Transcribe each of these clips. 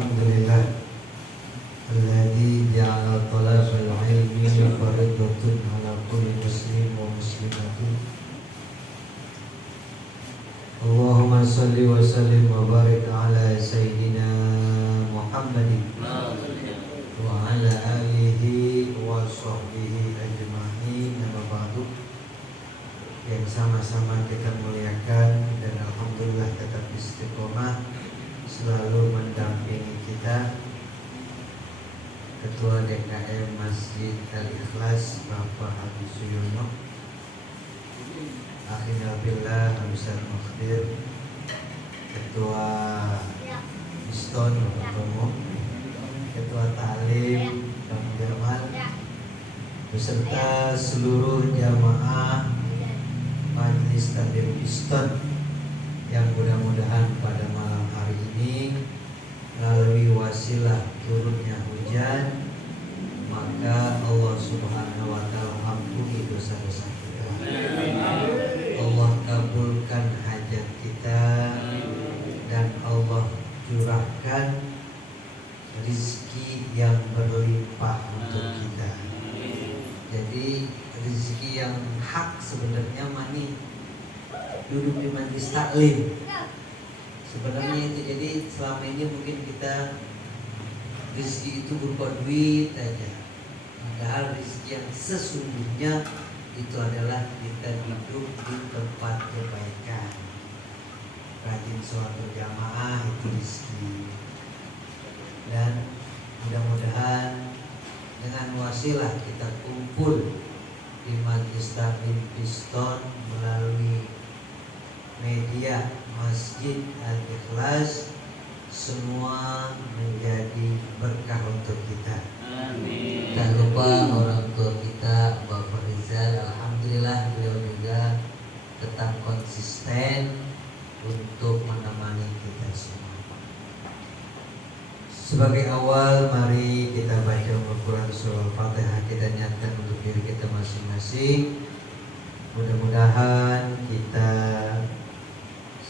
Alhamdulillah alladzi ja'ala talabal ilmi fardhatun 'ala kulli muslim wa muslimatin. Allahumma shalli wa sallim wa barik 'ala sayyidina Muhammadin wa 'ala alihi wa sahbihi ajma'in. Amma ba'du. Yang sama-sama kita muliakan dan alhamdulillah tetap istiqomah selalu mendampingi kita Ketua DKM Masjid Al-Ikhlas Bapak Haji Suyono, Akhina Billah Ustaz Mukhtir, Ketua Iston Bapak Tomo, Ketua Ta'lim Bapak Jamal, beserta seluruh jamaah Majelis Taklim Iston yang mudah-mudahan pada malam hari ini melalui wasilah turunnya hujan, maka Allah Subhanahu wa Ta'ala ampuni dosa-dosa kita. Allah kabulkan hajat kita dan Allah curahkan rizki yang berlimpah untuk kita. Jadi rizki yang hak sebenarnya mani duduk di majelis taklim. Sebenarnya itu, jadi selama ini mungkin kita rezeki itu berupa duit aja. Padahal rezeki yang sesungguhnya itu adalah kita duduk di tempat kebaikan. Rajin sholat berjamaah itu rezeki. Dan mudah-mudahan dengan wasilah kita kumpul di Majelis Taklim Iston melalui media Masjid Al-Ikhlas, semua menjadi berkah untuk kita. Amin. Tak lupa orang tua kita Bapak Rizal, alhamdulillah beliau juga tetap konsisten untuk menemani kita semua. Sebagai awal, mari kita baca Al-Quran surah Al-Fatihah, kita niatkan untuk diri kita masing-masing. Mudah-mudahan kita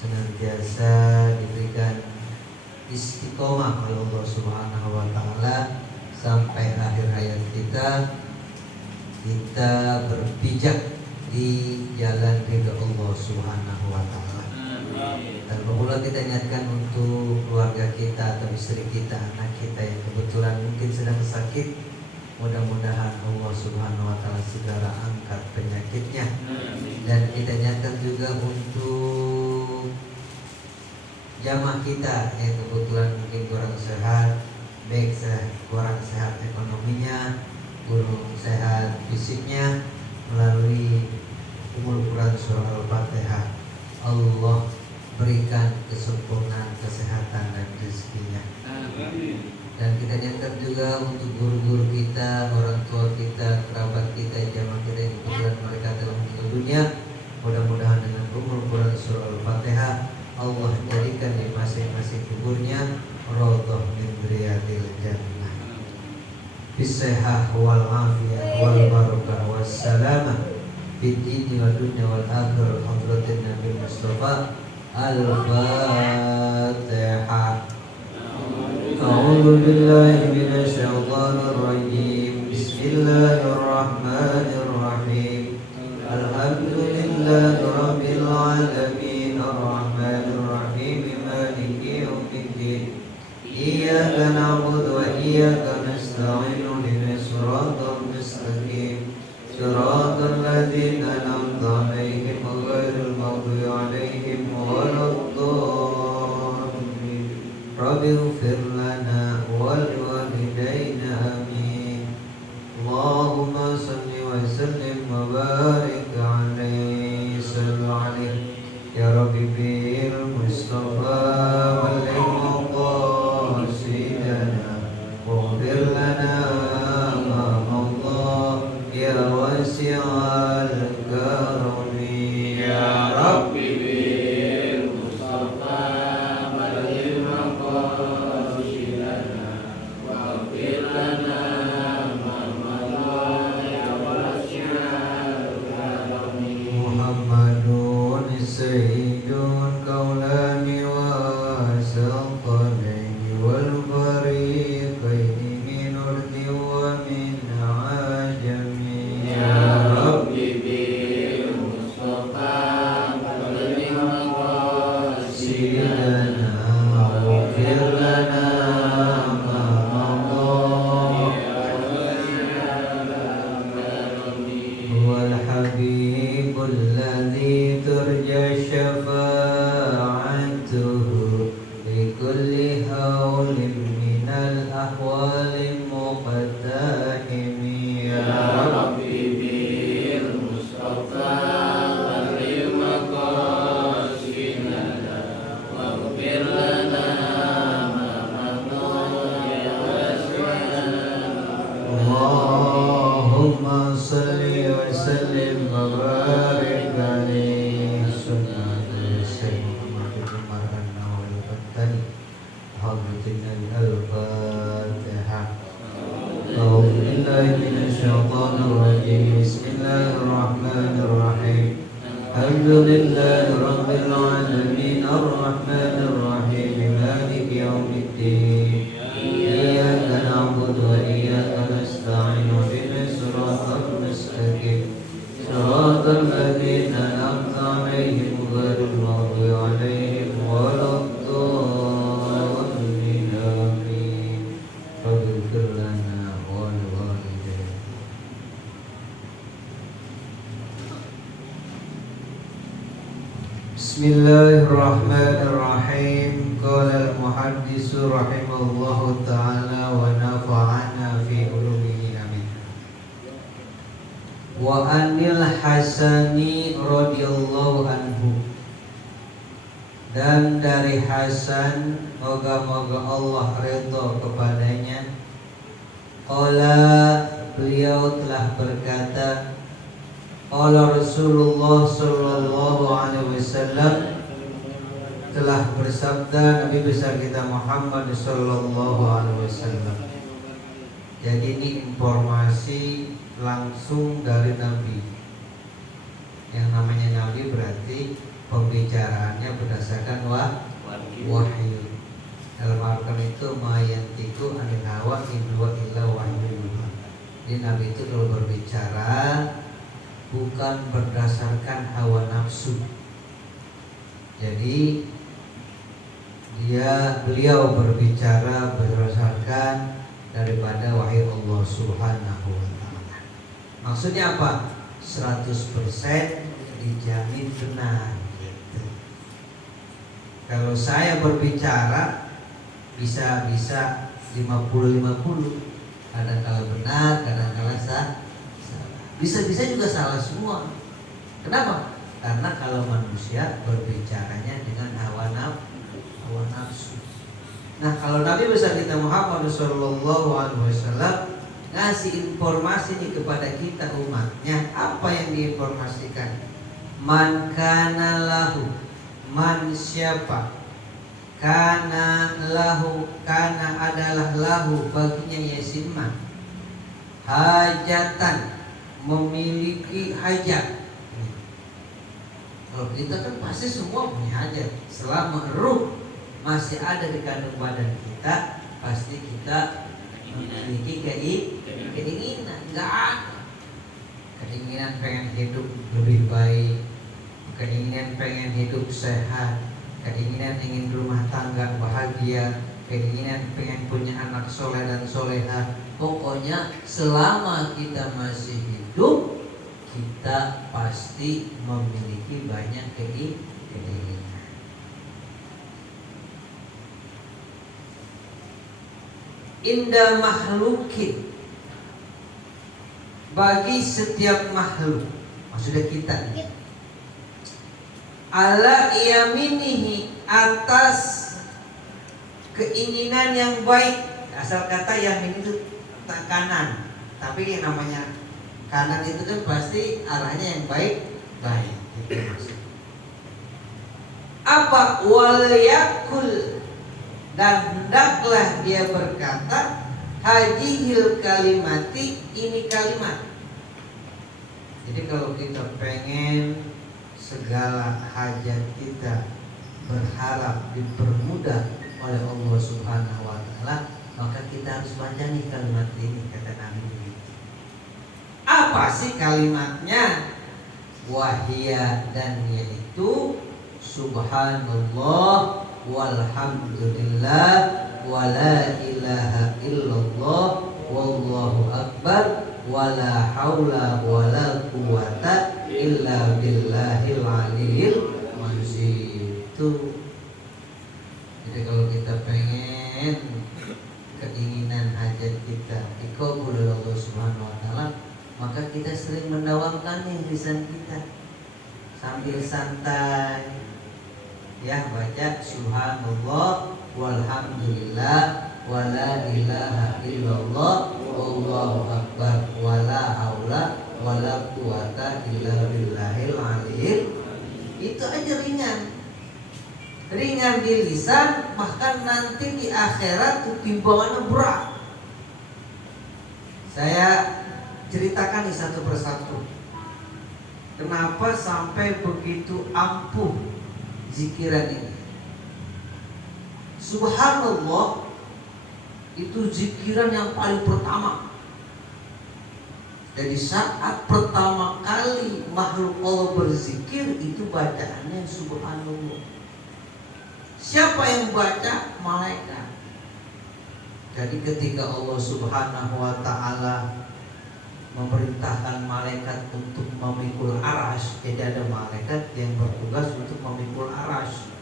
senantiasa diberikan istiqomah oleh Allah Subhanahu wa Ta'ala sampai akhir hayat kita berpijak di jalan ridha Allah Subhanahu wa Ta'ala. Dan pula kita niatkan untuk keluarga kita atau istri kita, anak kita yang kebetulan mungkin sedang sakit, mudah-mudahan Allah Subhanahu wa Ta'ala segera angkat penyakitnya. Dan kita niatkan juga untuk jamaah kita yang kebetulan mungkin kurang sehat, baik kurang sehat ekonominya, kurang sehat fisiknya, melalui Al-Quran surah Al-Fatihah Allah berikan kesempurnaan kesehatan dan rezekinya. Dan kita niatkan juga untuk guru-guru kita, orang tua kita, kerabat kita, jamaah kita yang kebetulan mereka telah meninggal dunia, mudah-mudahan dengan Al-Quran surah Al-Fatihah Allah jadikan di masing-masing kuburnya raudhah min riyadil jannah, bisihah wal afiyah wal barakah was salamah fid dini wal dunya wal akhirah. Hadratin Nabi Mustafa. Al-Fatihah. A'udzu billahi minasy syaithanir rajim. Bismillahirrahmanirrahim. Alhamdulillahi rabbil alamin. Ar-Rahmanir-Rahim. Maliki yaumiddin. Iyyaka na'budu wa iyyaka nasta'in. Ihdinas siratal mustaqim. Siratal ladzina an'amta 'alaihim ghairil maghdubi 'alaihim waladdallin. Rabbighfir lana wa liwalidayna amin. Allahumma shalli wa sallim wa barik 'alaihi sallu 'alaihi ya Rabbi bil Mustafa wal muqasidana waghfir lana ma Allah ya wasi'al karami ya Rabbi bil Mustafa wal muqasidana waghfir lana ma Allah ya wasi'al karami. Muhammadun sayyidun haulim minal ahwalim muqaddahimi ya Rabbi bil Mustafa karim maqasidina waghfir lana ma ya Allahumma salli wa sallim wa barik alaihi sunnah sayyidina marana wal fatani hadratina al-fatihah. A'udzu billahi minasy syaithanir rajim. Bismillahirrahmanirrahim. Alhamdulillahi rabbil alamin arrahmanir rahim maliki yaumiddin. Iyyaka na'budu wa iyyaka nasta'in ihdinas siratal mustaqim siratal ladzina an'amta 'alaihim ghairil maghdubi 'alaihim waladdallin amin. Faghfir lana wal walidayna. Bismillahirrahmanirrahim. Qala al-muhaddis rahimahullahu ta'ala wa nafa'ana fi ulumihi amin. Wa anil Hasani radhiyallahu anhu, dan dari Hasan moga-moga Allah ridha kepadanya, qala beliau telah berkata, qala Rasulullah sallallahu alaihi wasallam, telah bersabda Nabi besar kita Muhammad sallallahu alaihi wasallam. Jadi ini informasi langsung dari Nabi. Yang namanya Nabi berarti pembicaraannya berdasarkan wahyu. Dalam Al-Quran itu mayantiku anil hawa in huwa illa wahyu. Jadi Nabi itu kalau berbicara bukan berdasarkan hawa nafsu. Jadi beliau berbicara berdasarkan daripada wahyu Allah Subhanahu wa ta'ala. Maksudnya apa? 100% dijamin benar gitu. Kalau saya berbicara bisa 50-50, kadang-kala benar, kadang-kala salah. Bisa-bisa juga salah semua. Kenapa? Karena kalau manusia berbicaranya dengan hawa nafsu. Nah, kalau Nabi besar kita Muhammad sallallahu alaihi wasallam ngasih informasi nih kepada kita umatnya, apa yang diinformasikan? Man kana lahu, man siapa? Kana lahu, kana adalah lahu baginya yasimman. Hajatan, memiliki hajat. Kalau kita kan pasti semua punya hajat. Selama ruh masih ada di kandung badan kita, pasti kita memiliki keinginan. Enggak ada keinginan pengen hidup lebih baik, keinginan pengen hidup sehat, keinginan ingin rumah tangga bahagia, keinginan pengen punya anak soleh dan soleha. Pokoknya selama kita masih hidup, kita pasti memiliki banyak keinginan. Inda makhlukin, bagi setiap makhluk, maksudnya kita, ala yaminihi, atas keinginan yang baik. Asal kata yamin itu kanan, tapi yang namanya kanan itu kan pasti arahnya yang baik. Itu maksud. Apa? Wal yakul, dan hendaklah dia berkata, hajihil kalimati, ini kalimat. Jadi kalau kita pengen segala hajat kita berharap dipermudah oleh Allah Subhanahu wa ta'ala, maka kita harus baca nih kalimat ini, kata Nabi begitu. Apa sih kalimatnya? Wahia, dan yaitu subhanallah walhamdulillah wala ilaha illallah wallahu akbar wala haula wala quwata illa billahil aliyil azim. Jadi kalau kita pengen kemana nih lisan kita? Sambil santai ya baca subhanallah walhamdulillah wala ilaha illallah wallahu akbar wala haula wala quwata illa billahil aliyil. Itu aja ringan di lisan, bahkan nanti di akhirat timbangannya berat. Saya ceritakan nih satu persatu. Kenapa sampai begitu ampuh zikiran ini? Subhanallah itu zikiran yang paling pertama. Jadi saat pertama kali makhluk Allah berzikir, itu bacaannya subhanallah. Siapa yang baca? Malaikat. Jadi ketika Allah Subhanahu wa ta'ala memerintahkan malaikat untuk memikul arasy, jadi ada malaikat yang bertugas untuk memikul arasy.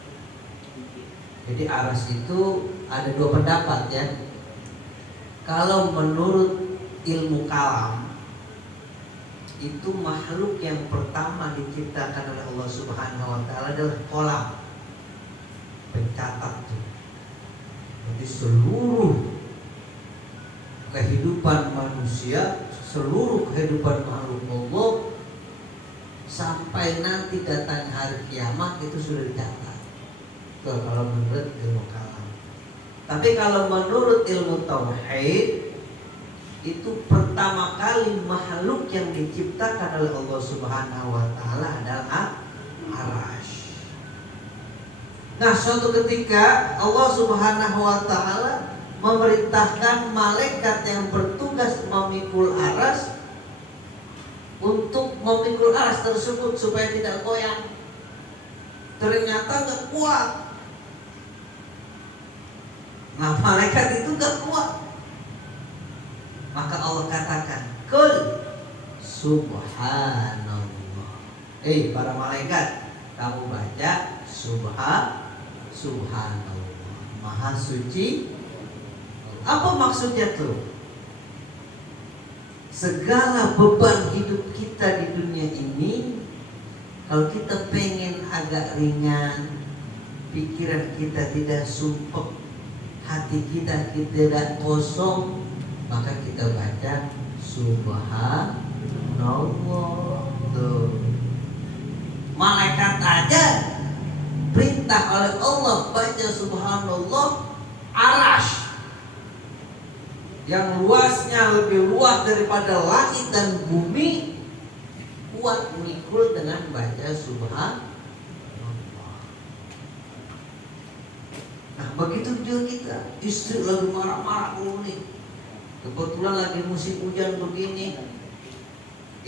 Jadi arasy itu ada dua pendapat ya. Kalau menurut ilmu kalam, itu makhluk yang pertama diciptakan oleh Allah Subhanahu wa ta'ala adalah kolam pencatat tuh. Jadi seluruh kehidupan manusia, seluruh kehidupan makhluk Allah sampai nanti datang hari kiamat itu sudah dicatat. Itu kalau menurut ilmu kalam. Tapi kalau menurut ilmu tauhid, itu pertama kali makhluk yang diciptakan oleh Allah Subhanahu wa ta'ala adalah arasy. Nah, suatu ketika Allah Subhanahu wa ta'ala memerintahkan malaikat yang bertugas memikul arasy untuk memikul arasy tersebut supaya tidak goyang. Ternyata gak kuat. Nah, malaikat itu gak kuat. Maka Allah katakan, "Qul subhanallah." Para malaikat, kamu baca subhanallah, maha suci. Apa maksudnya tuh? Segala beban hidup kita di dunia ini, kalau kita pengen agak ringan, pikiran kita tidak sumpek, hati kita tidak kosong, maka kita baca subhanallah. Tuh. Malaikat aja perintah oleh Allah baca subhanallah, arasy yang luasnya lebih luas daripada langit dan bumi kuat mikul dengan baca subhanallah. Nah, begitu juga kita, istri lagi marah-marah dulu nih. Kebetulan lagi musim hujan begini,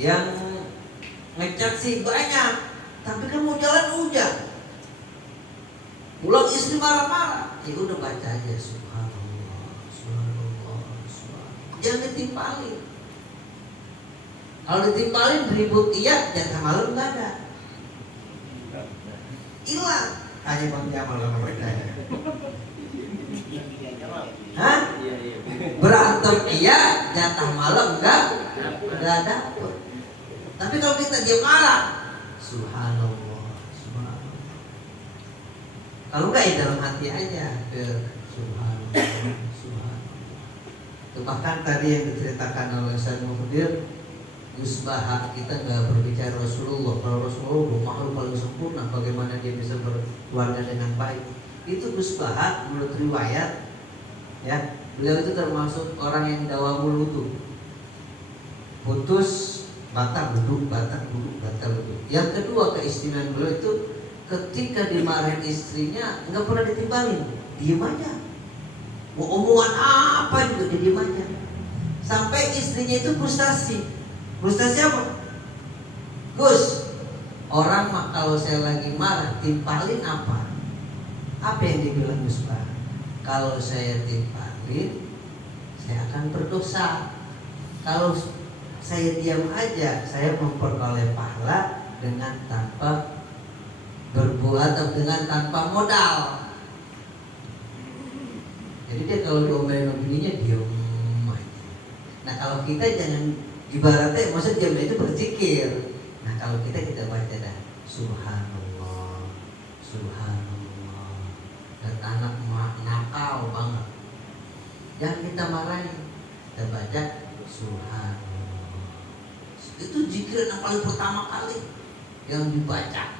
yang ngecat sih banyak, tapi kan mau jalan hujan. Pulang istri marah-marah, ya udah baca aja subhanallah, subhanallah, subhanallah. Jangan ditimpalin. Kalau ditimpalin ribut iya, jatah malam nggak ada, hilang. Hanya Bang Jamal sama mereka. Hah? Berantem iya, jatah malam enggak dapet. Tapi kalau kita diam marah, subhanallah, subhanallah. Kalau enggak ya dalam hati aja, subhanallah, subhanallah. Bahkan tadi yang diceritakan oleh Ustaz Mukhdir, Gus Baha, kita nggak berbicara Rasulullah. Kalau Rasulullah makhluk paling sempurna, bagaimana dia bisa berkeluarga dengan baik? Itu Gus Baha menurut riwayat, ya, beliau itu termasuk orang yang dawamul wudu. Putus batal wudhu, batal wudhu, batal wudhu. Yang kedua, keistimewaan beliau itu ketika dimarahin istrinya nggak pernah ditimbalin, diem aja. Mau omongan apa juga dia diem aja. Sampai istrinya itu frustasi. Frustasi apa? Gus, orang mah kalau saya lagi marah timpalin apa? Apa yang dibilang Gus Pak? Kalau saya timpalin, saya akan berdosa. Kalau saya diam aja, saya memperoleh pahala dengan tanpa berbuat atau dengan tanpa modal. Jadi dia kalau diomelin begininya diam aja. Nah, kalau kita jangan, ibaratnya maksud diam itu berzikir. Nah kalau kita baca dah Subhanallah, Subhanallah, dan anak nakal banget, jangan kita marahin, kita baca Subhanallah. Itu zikir yang paling pertama kali yang dibaca,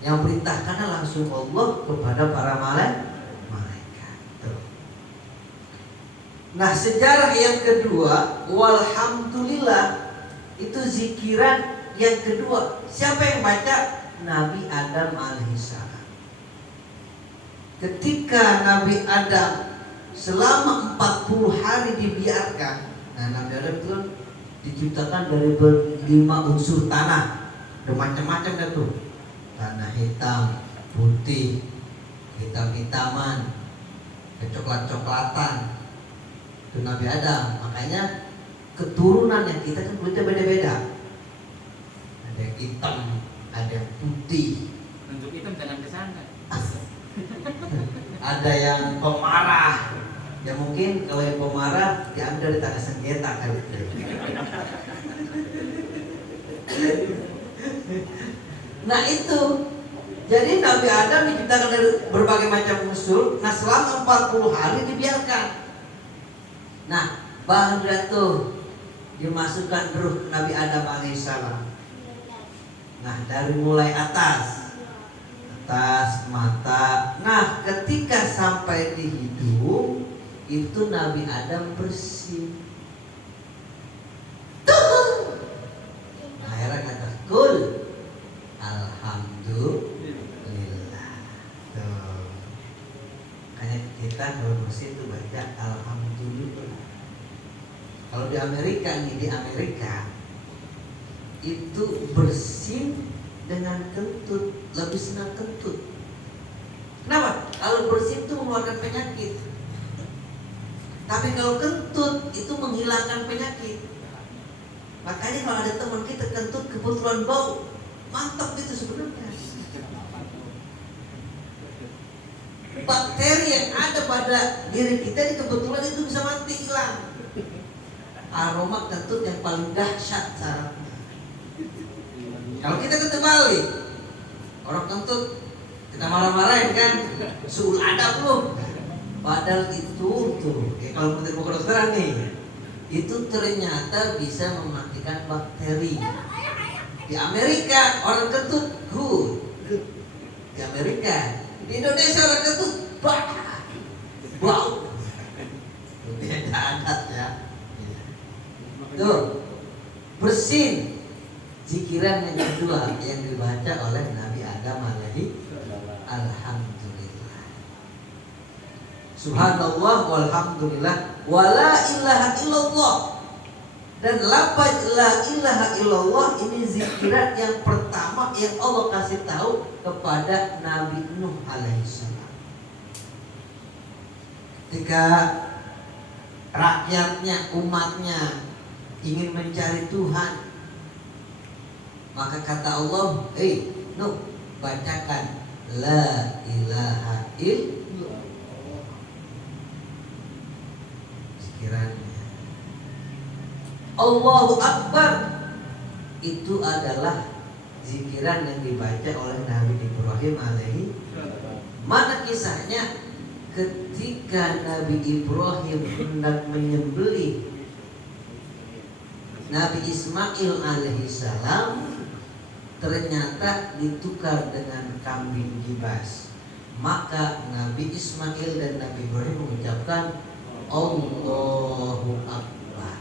yang perintahkannya langsung Allah kepada para malaikat. Nah sejarah yang kedua, walhamdulillah, itu zikiran yang kedua. Siapa yang baca? Nabi Adam alaihissalam. Ketika Nabi Adam selama 40 hari dibiarkan, nah Nabi Adam itu diciptakan dari 5 unsur tanah. Ada macam-macam itu. Tanah hitam, putih, hitam-hitaman, coklat-coklatan. Itu Nabi Adam. Makanya keturunan yang kita kan kulitnya beda-beda. Ada yang hitam, ada yang putih. Untuk hitam jangan ke sana. Ada yang pemarah. Ya mungkin kalau yang pemarah diambil dari tanah sengketa kali itu. Nah itu. Jadi Nabi Adam diciptakan dari berbagai macam unsur. Nah selama 40 hari dibiarkan. Nah, barulah tuh dimasukkan ruh Nabi Adam alaihissalam. Nah, dari mulai atas mata. Nah, ketika sampai di hidung, itu Nabi Adam bersih. Tuh. Nah, akhirnya kata kul alhamdulillah. Tuh. Makanya kita kalau bersih itu baca alhamdulillah. Kalau di Amerika itu bersin dengan kentut, lebih senang kentut. Kenapa? Kalau bersin itu mengeluarkan penyakit. Tapi kalau kentut itu menghilangkan penyakit. Makanya kalau ada teman kita kentut kebetulan bau, mantap gitu sebenarnya. Bakteri yang ada pada diri kita ini kebetulan itu bisa mati, hilang. Aroma kentut yang paling dahsyat syaratnya. Kalau kita kentut balik, orang kentut kita marah-marahin kan, suul adab lu. Padahal itu tuh, kalau menurut buku kedokteran nih, itu ternyata bisa mematikan bakteri. Di Amerika orang kentut good, di Amerika. Di Indonesia orang kentut bau. Beda adat ya. Tuh, bersin. Zikiran yang kedua yang dibaca oleh Nabi Adam alaihi alhamdulillah. Subhanallah walhamdulillah wala ilaha illallah. Dan lafaz la ilaha illallah ini zikiran yang pertama yang Allah kasih tahu kepada Nabi Nuh alaihissalam. Ketika rakyatnya, umatnya ingin mencari Tuhan, maka kata Allah, Nuh, bacakan la ilaha illallah. Zikirannya Allahu Akbar itu adalah zikiran yang dibaca oleh Nabi Ibrahim alaihi. Mana kisahnya? Ketika Nabi Ibrahim hendak menyembelih Nabi Ismail alaihissalam, ternyata ditukar dengan kambing gibas. Maka Nabi Ismail dan Nabi Ibrahim mengucapkan Allahu Akbar.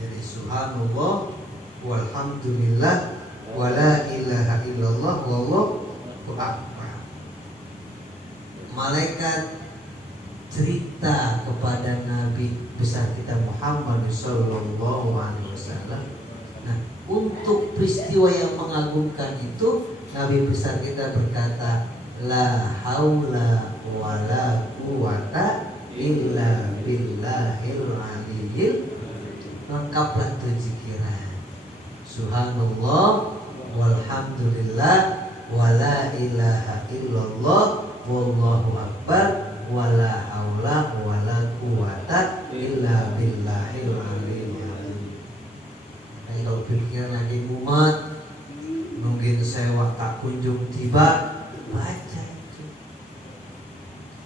Jadi subhanallah walhamdulillah wala ilaha illallah wallahu akbar. Malaikat cerita kepada Nabi besar kita Muhammad sallallahu alaihi wasallam. Nah, untuk peristiwa yang mengagumkan itu Nabi besar kita berkata la haula wala quwata illa billahil aliyyil. Lengkaplah tuh zikiran. Subhanallah walhamdulillah wala ilaha illallah wallahu akbar wala haula wala quwata illa billahil aliyil azim. Kalau pikir lagi mumet, mungkin sewa tak kunjung tiba, baca itu.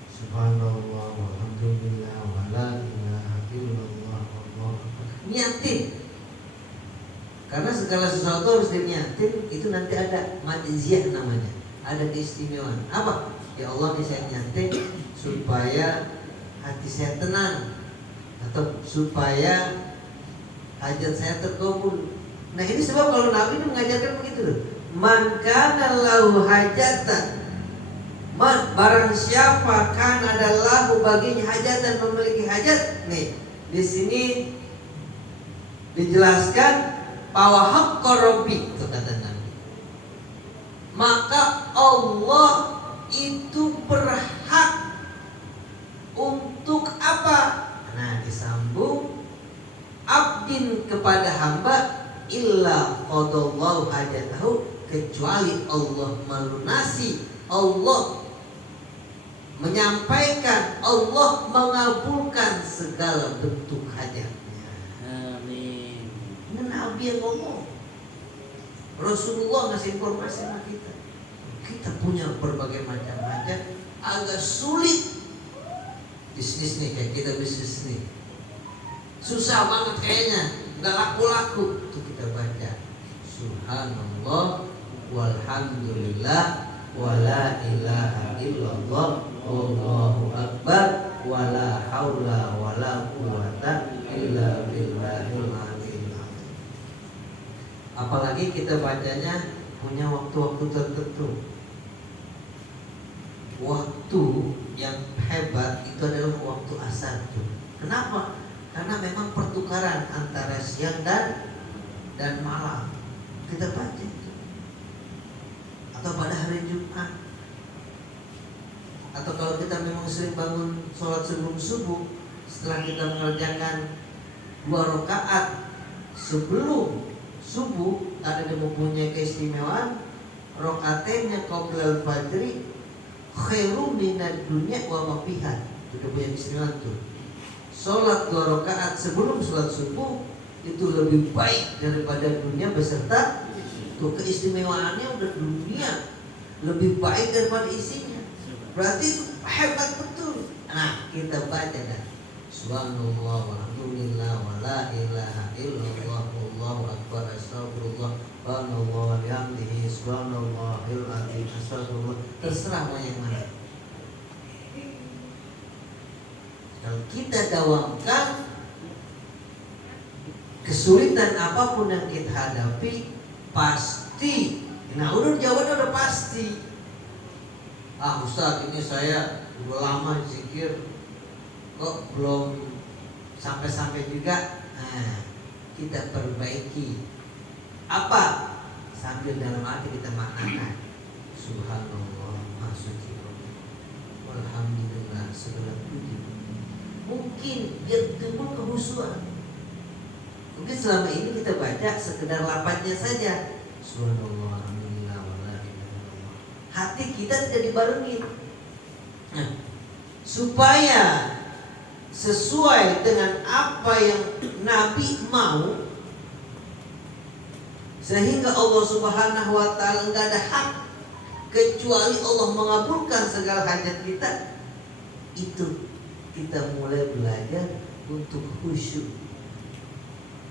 Subhanallah walhamdulillah wala ilaha illallah wallahu akbar. Niatin. Karena segala sesuatu harus diniatin, itu nanti ada majziyah namanya. Ada keistimewaan. Apa? Ya Allah, ini saya nyatin supaya hati saya tenang, atau supaya hajat saya terkabul. Nah ini sebab kalau Nabi ini mengajarkan begitu. Man kana lahu hajatan, barang siapa kan adalah baginya hajat dan memiliki hajat. Nih di sini dijelaskan bahwa haqqa rabbi, itu kata Nabi, maka Allah itu berhak untuk apa? Nah disambung, abdin kepada hamba, illa qadallahu hajatahu, kecuali Allah melunasi, Allah menyampaikan, Allah mengabulkan segala bentuk hajatnya. Amin. Ini Nabi yang ngomong. Rasulullah ngasih informasi sama kita. Kita punya berbagai macam hajat, agak sulit bisnis nih, kayak kita bisnis nih, susah banget kayaknya, nggak laku-laku. Itu kita baca Subhanallah walhamdulillah wala ilaha illallah wallahu akbar wala haula wala quwata illa billahil aliyil azim. Apalagi kita bacanya punya waktu-waktu tertentu. Waktu yang hebat itu adalah waktu asar. Kenapa? Karena memang pertukaran antara siang dan malam. Kita baca itu. Atau pada hari Jumat. Atau kalau kita memang sering bangun sholat sebelum subuh, setelah kita mengerjakan 2 rakaat sebelum subuh, ada yang mempunyai keistimewaan rakaatnya qoblal fajri khairum minad dunya wa ma fiha. Itu punya keistimewaan tuh. Sholat 2 rakaat sebelum sholat subuh itu lebih baik daripada dunia beserta. Tuh keistimewaannya udah, dunia lebih baik daripada isinya. Berarti itu hebat betul. Nah kita baca dah Subhanallah walhamdulillah wala ilaha illallah wallahu akbar astagfirullah subhanallah wa bihamdihi subhanallahil azim astagfirullah. Terserah mau yang mana. Kalau kita dawamkan, kesulitan apapun yang kita hadapi pasti. Nah udah jawabannya udah pasti. Ah Ustaz, ini saya udah lama zikir kok belum sampai-sampai juga. Nah kita perbaiki. Apa? Sambil dalam hati kita maknakan Subhanallah maha suci walhamdulillah segala puji. Mungkin biar timbul kehusuan. Mungkin selama ini kita baca sekedar lafaznya saja Subhanallah alhamdulillah wala ilaha illallah. Hati kita tidak dibarengi. Nah, supaya sesuai dengan apa yang Nabi mau, sehingga Allah Subhanahu wa taala enggak ada hak kecuali Allah mengabulkan segala hajat kita. Itu kita mulai belajar untuk khusyuk.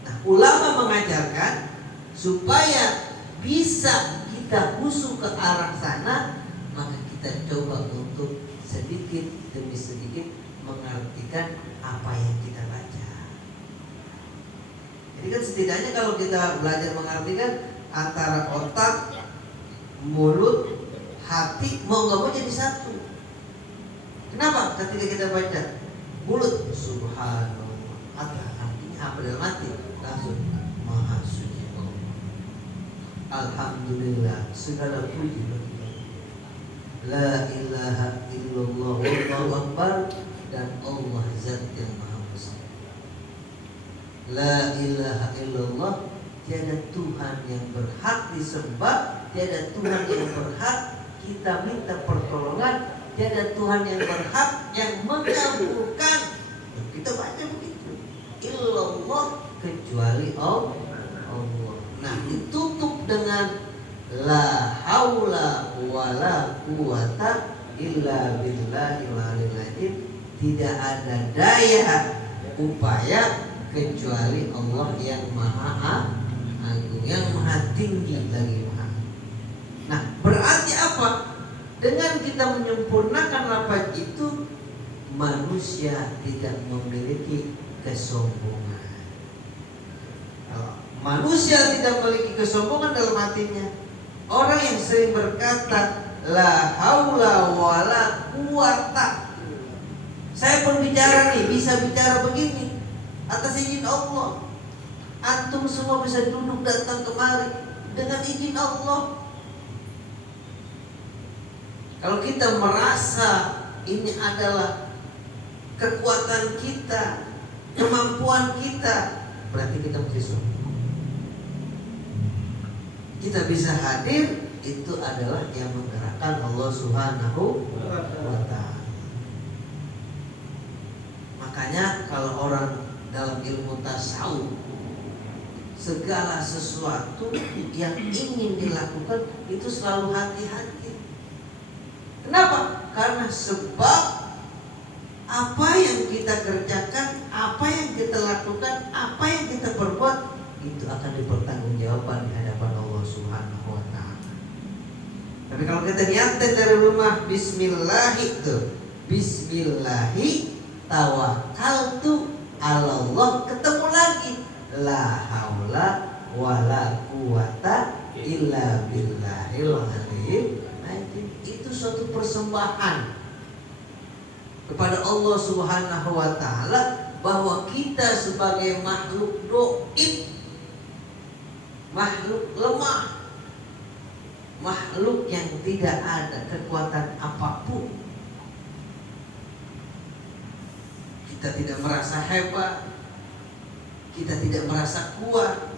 Nah, ulama mengajarkan supaya bisa kita khusyuk ke arah sana, maka kita coba untuk sedikit demi sedikit mengartikan apa yang kita baca. Jadi kan setidaknya kalau kita belajar mengartikan antara otak, mulut, hati mau nggak mau jadi satu. Kenapa? Ketika kita baca mulut Subhanallah, artinya apa dalam hati? Langsung maha suci Allah. Alhamdulillah segala puji bagi Allah. La ilaha illallah wallahu akbar, dan Allah zat yang maha besar. La ilaha illallah, tiada Tuhan yang berhak disembah, tiada Tuhan yang berhak kita minta pertolongan tiada Tuhan yang berhak yang mengabulkan. Kita baca begitu. Illallah, kecuali Allah. Nah, ditutup dengan la haula wala quwata illa billahil aliyil azim. Tidak ada daya upaya kecuali Allah yang maha agung, yang maha tinggi lagi maha. Nah, berarti apa? Dengan kita menyempurnakan lafaz itu, manusia tidak memiliki kesombongan. Manusia tidak memiliki kesombongan dalam hatinya. Orang yang sering berkata la haula wala quwata. Saya berbicara nih, bisa bicara begini atas izin Allah. Antum semua bisa duduk datang kemari dengan izin Allah. Kalau kita merasa ini adalah kekuatan kita, kemampuan kita, berarti kita mesti sombong. Kita bisa hadir, itu adalah yang menggerakkan Allah Subhanahu wa Ta'ala. Makanya kalau orang dalam ilmu tasawuf, segala sesuatu yang ingin dilakukan itu selalu hati-hati. Kenapa? Karena sebab apa yang kita kerjakan, apa yang kita lakukan, apa yang kita perbuat, itu akan dipertanggungjawabkan di hadapan Allah Subhanahu wa Ta'ala. Tapi kalau kita niatkan dari rumah, bismillah itu, bismillahi tawakkaltu ala Allah, ketemu lagi la haula wala quwata illa billahil aliyil azim. Itu suatu persembahan kepada Allah Subhanahu wa Ta'ala, bahwa kita sebagai makhluk dhaif, makhluk lemah, makhluk yang tidak ada kekuatan apapun, kita tidak merasa hebat, kita tidak merasa kuat,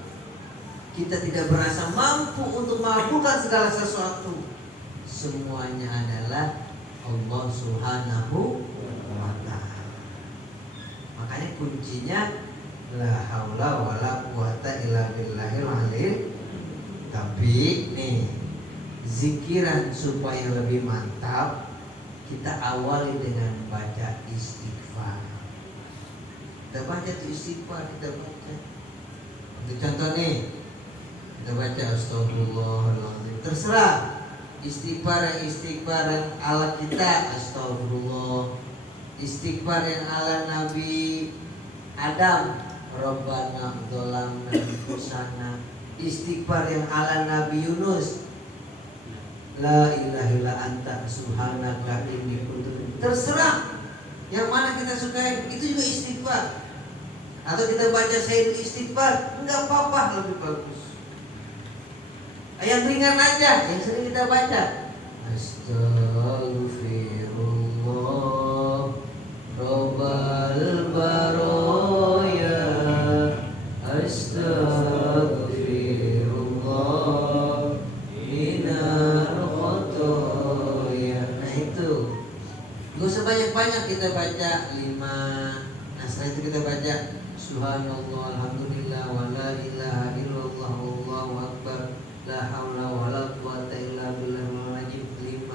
kita tidak merasa mampu untuk melakukan segala sesuatu. Semuanya adalah Allah Subhanahu wa Ta'ala. Makanya kuncinya la haula wala quwata illa billahil aliyil. Tapi nih, zikiran supaya lebih mantap, kita awali dengan baca istighfar. Kita baca tuh istighfar, kita baca. Untuk contoh nih, kita baca astagfirullahaladzim. Terserah istighfar yang ala kita, astagfirullah. Istighfar yang ala Nabi Adam, Rabbana dzalamna anfusana. Istighfar yang ala Nabi Yunus, la ilaha illa anta subhanaka inni kuntu. Terserah yang mana kita sukai, itu juga istighfar. Atau kita baca Sayyidul Istighfar, enggak apa-apa, lebih bagus. Yang ringan aja, yang sering kita baca, Astaghfirullah Rabbal Baroya, Astaghfirullah Minal Khotoya. Nah itu, gak usah banyak-banyak, kita baca 5. Nah setelah itu kita baca Subhanallah, Alhamdulillah, wa la ilaha illallah, Allahu Akbar, la haula wala quwata illa billahil azim 5.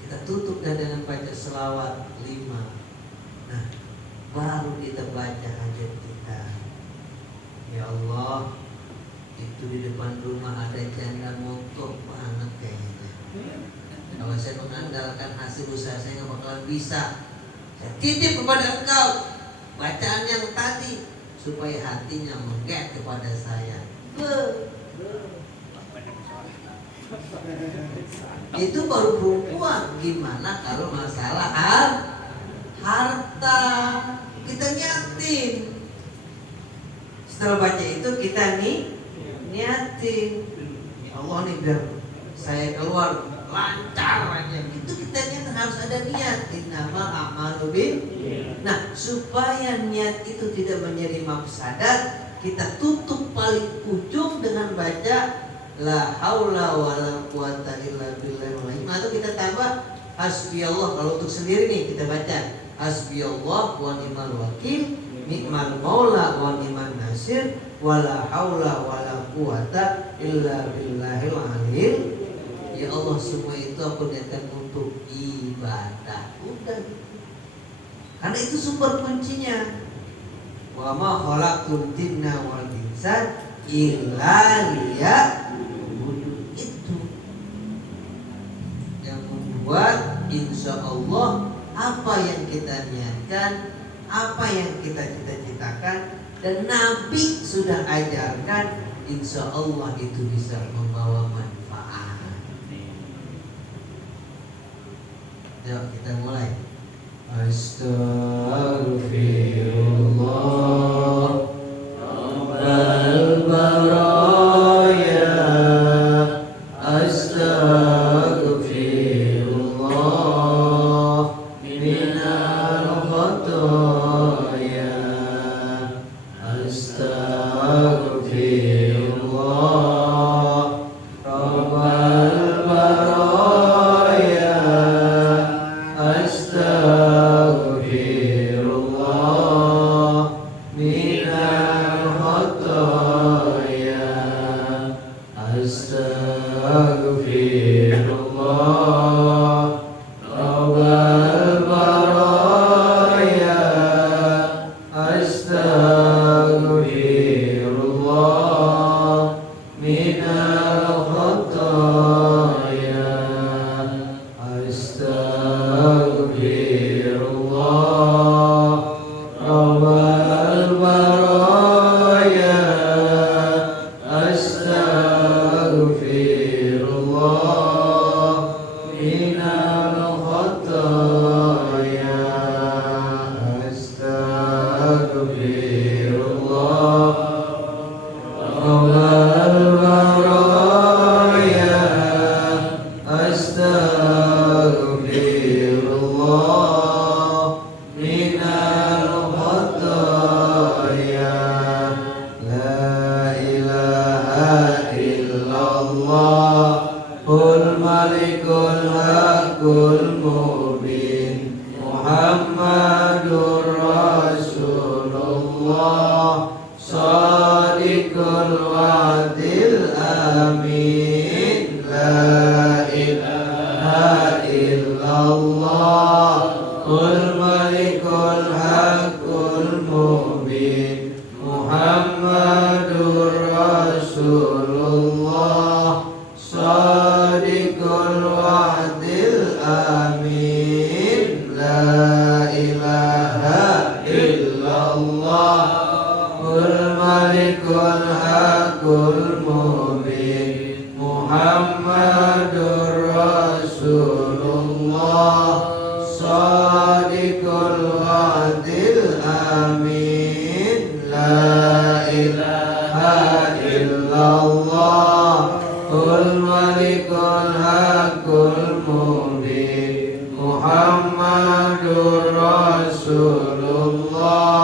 Kita tutup dengan baca selawat 5. Nah, baru kita baca hajat kita. Ya Allah, itu di depan rumah ada janda mogok banget kayaknya. Kalau saya mengandalkan hasil usaha saya nggak bakalan bisa. Saya titip kepada engkau bacaan yang tadi supaya hatinya menggek kepada saya. Itu baru perempuan. Gimana kalau masalah harta? Kita niatin. Setelah baca itu kita niatin, ya Allah nih biar saya keluar lancar aja. Itu kita niatin, harus ada niat. Innamal a'malu binniyat. Nah, supaya niat itu tidak menjadi mafsadat, kita tutup paling ujung dengan baca la haula wala quwata illa billah. Atau kita tambah Hasbi Allah, kalau untuk sendiri nih kita baca hasbi Allah wa ni'mal wakil, ni'mal maula wa ni'man nasir, wala haula wala quwata illa billahil aliyil. Ya Allah, semua itu aku niatkan untuk ibadah. Udah. Karena itu sumber kuncinya. Wa ma khalaqtul jinna wal insa illa liya'budun. Itu yang membuat insya Allah apa yang kita niatkan, apa yang kita cita-citakan dan Nabi sudah ajarkan, insya Allah itu bisa membawa manfaat. Yuk kita mulai. Astaghfirullah Rabbal baraya, astaghfirullah minal khataya, astaghfirullah Rabbal baraya, astaghfirullah minal khataya, astaghfirullah Rabbal baraya, astaghfirullah minal khataya, astaghfirullah Rabbal baraya, astaghfirullah minal khataya, astaghfirullah Rabbal baraya, astaghfirullah minal khataya. La ilaha illallah Qul malikul haqqul mubin Muhammadur Rasulullah Shadiqul wa'dil amin. La ilaha illallah Qul malikul haqqul mubin Muhammadur Rasulullah Shadiqul wa'dil amin. La ilaha illallah Qul malikul haqqul mubin Muhammadur Rasulullah Shadiqul wa'dil amin. La ilaha illallah Qul malikul haqqul mubin Muhammadur Rasulullah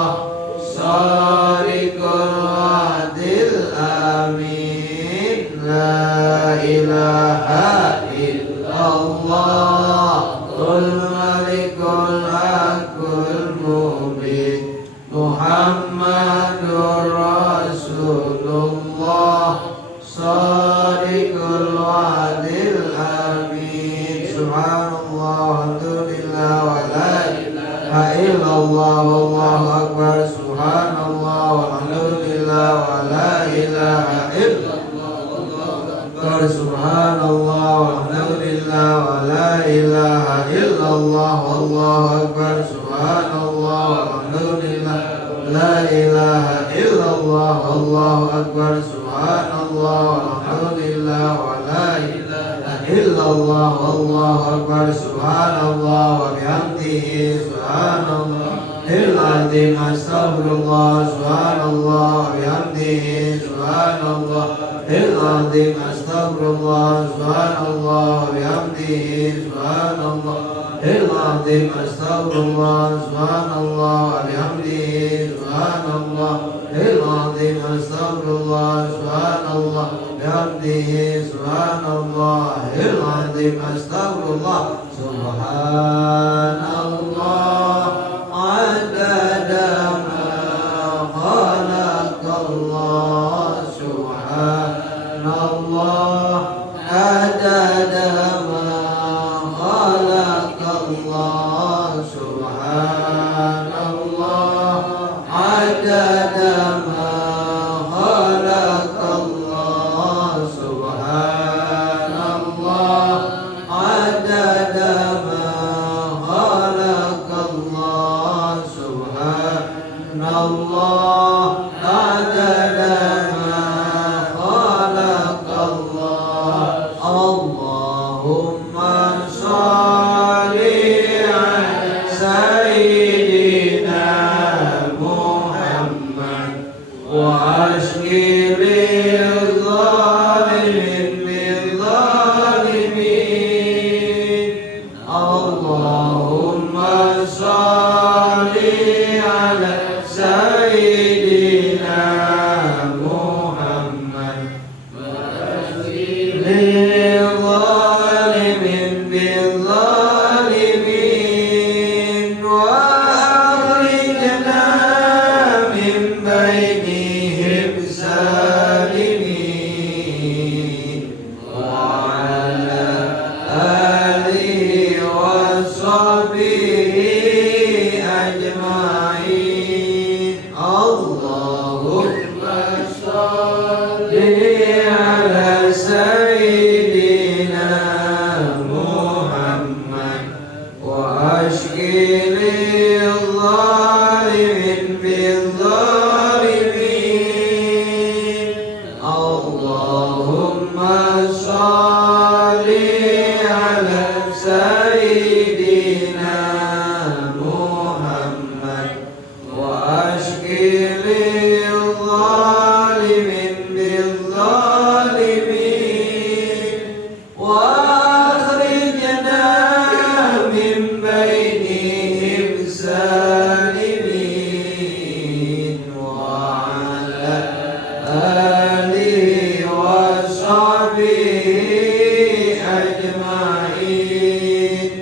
Shadiqul wa'dil amin. La ilaha illallah Qul malikul haqqul mubin Muhammadur Rasulullah Shadiqul wa'dil amin. Subhanallah walhamdulillah wa la ilaha illallah wallahu akbar. Subhanallah walhamdulillah wa la ilaha illallah wallahu akbar. Subhanallah walhamdulillah wa la ilaha illallah wallahu akbar. Subhanallah walhamdulillah la ilaha illallah wallahu akbar. Subhanallah walhamdulillah wa la ilaha illallah wallahu akbar. Subhanallah wa bihamdihi subhanallahil azim. Astaghfirullah. Subhanallah wa bihamdihi subhanallahil azim. Astaghfirullah. Subhanallah wa bihamdihi subhanallahil azim. Astaghfirullah. Subhanallah wa bihamdihi subhanallahil azim. Astaghfirullah. Subhanallah bihamdihi subhanallahil azim astaghfirullah subhanallah adada ma khalaqallah subhanallah adada ma khalaqallah subhanallah adada ma khalaqallah subhanallah adada ma khalaqallah subhanallah adada ma khalaqallah Allahumma sholli ala sayyidina Muhammad wa ashkilil zalimin bil zalimin Allahumma sholli ala sayyidina Muhammad wa ashkilil zalimin bil zalimin wa akhrijna min bainihim salimin wa ala alihi wa sahbihi ajma'in Allahumma sholli ala sayyidina Muhammad wa ashkilil zalimin bil zalimin Allahumma sholli ala sayyidina Muhammad wa ashkilil zalimin bil zalimin wa akhrijna min bainihim salimin wa ala alihi wa sahbihi ajma'in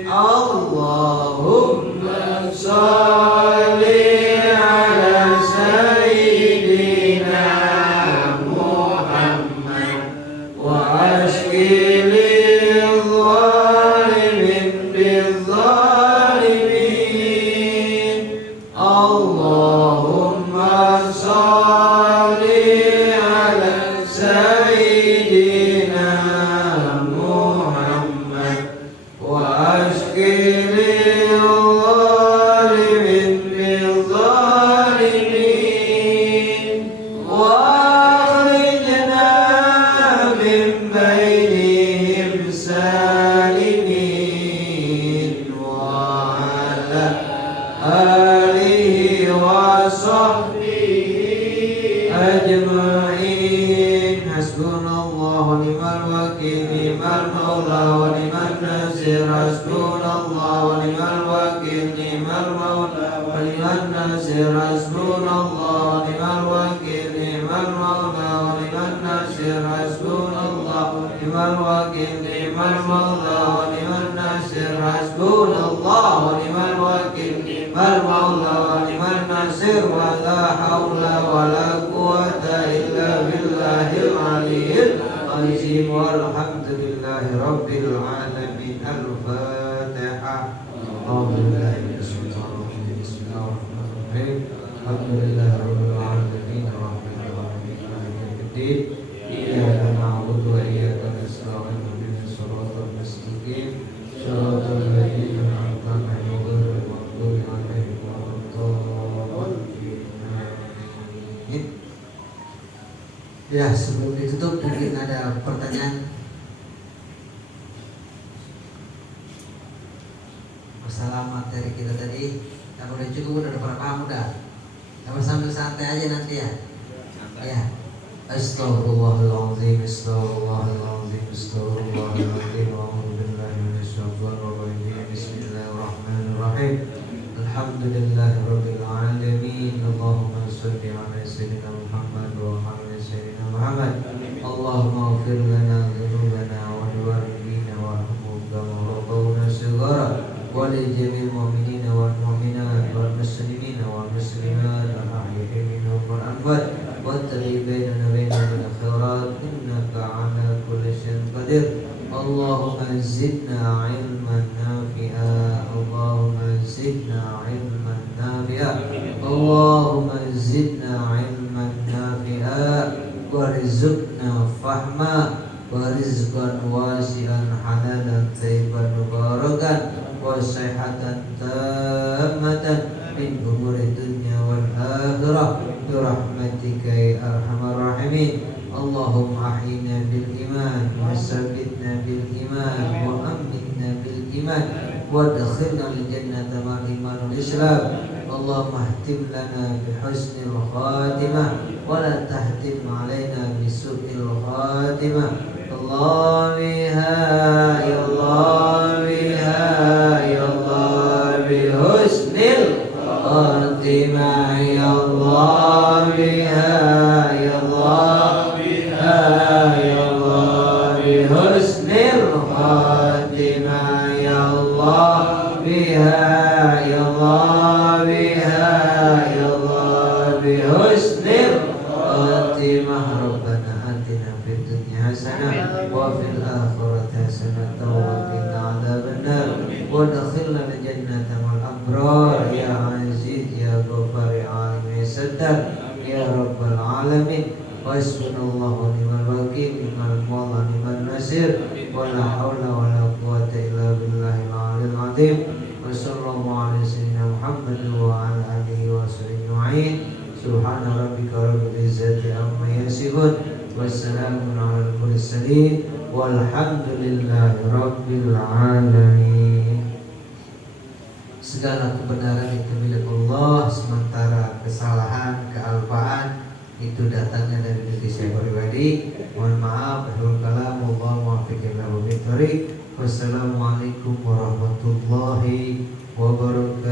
Allahumma sholli ala sayyidina Muhammad wa ashkilil zalimin bil zalimin Allahumma sholli ala sayyidina Muhammad wa ashkilil zalimin bil zalimin wa akhrijna min bainihim salimin wa ala alihi wa sahbihi ajma'in hasbunallahu wa ni'mal wakil ni'mal maula wa ni'man nasir hasbunallahu wa ni'mal wakil ni'mal maula wa ni'man nasir hasbunallahu wa ni'mal wakil ni'mal maula wa ni'man nasir hasbunallahu wa ni'mal wakil ni'mal maula wa ni'man nasir hasbunallahu wa ni'mal wakil ni'mal maula wa ni'man nasir wa la haula wa la quwwata illa billahil aliyyil azim walhamdulillahi rabbil alamin al-fatihah Alhamdulillahi bismillahirrahmanirrahim alhamdulillahi rabbil alamin arrahmanir rahim maliki yaumiddin iyyaka na'budu wa iyyaka nasta'in ihdinas siratal mustaqim siratal ladzina an'amta 'alaihim ghairil maghdubi 'alaihim waladdallin. Ya, sebelum ditutup mungkin ada pertanyaan. Masalah materi kita tadi, yang udah cukup, udah para paham udah. Kita sambil santai aja nanti ya. Ya. Astaghfirullahaladzim, astaghfirullahaladzim, astaghfirullahaladzim. A'udzubillahi minasyaitonir rajim. Bismillahirrahmanirrahim. Alhamdulillahirabbil alamin. Allahumma salli ala sayyidina Muhammad wa ala sayyidina Muhammad. Allahumma ighfir lana dhunubana wa liwalidina wa rabbana saghara wa li jami'il mu'minina wal mu'minat wal muslimina wal muslimat al ahya'i minhum wal amwat wa tali bainana bainal khairat innaka ala kulli syai'in qadir. Allahumma zidna ilman nafi'a, Allahumma zidna ilman nafi'a, Allahumma zidna ilman nafi'a, warzuqna fahma, warizqan wasi'an halalan thayyiban mubarakan, wa sihhatan tammatan min umuri dunya wal akhirah bi rahmatika ya arhamar rahimin. Allahumma ahyina bil iman wa sabbitna bil iman wa amitna bil iman wa adkhilna al jannata ma'al iman wal islam. Allahumma ihtim lana bi husnil khatimah wa la tahtim alaina bi su'il khatimah. Allah biha ya Allah biha ya Allah bi husnil khatimah ya Allah biha ya Allah husnil khatimah ya Allah biha ya Allah biha ya Allah bi husnil khatimah. Rabbana atina fid dunya hasanah wa fil akhirati hasanah wa qina adzabannar wa adkhilna al jannata ma'al abrar ya aziz ya ghaffar ya alim ya sattar ya rabbal alamin. Hasbunallahu wa ni'mal wakil, ni'mal mawla ni'mal nasir, wa la hawla wa la quwwata illa billahil aliyyil azim. Wa sallallahu ala sayyidina Muhammad wa ala alihi wa sahbihi ajma'in. Subhana rabbika rabbil izzati amma yasifun, wassalamun alal mursalin, walhamdulillahi rabbil alamin. Segala kebenaran itu milik Allah, sementara kesalahan, kealpaan itu datangnya dari diri saya pribadi. Mohon maaf, akhirul kalam, wallahu muwaffiq ila aqwamit. Wassalamualaikum warahmatullahi wabarakatuh.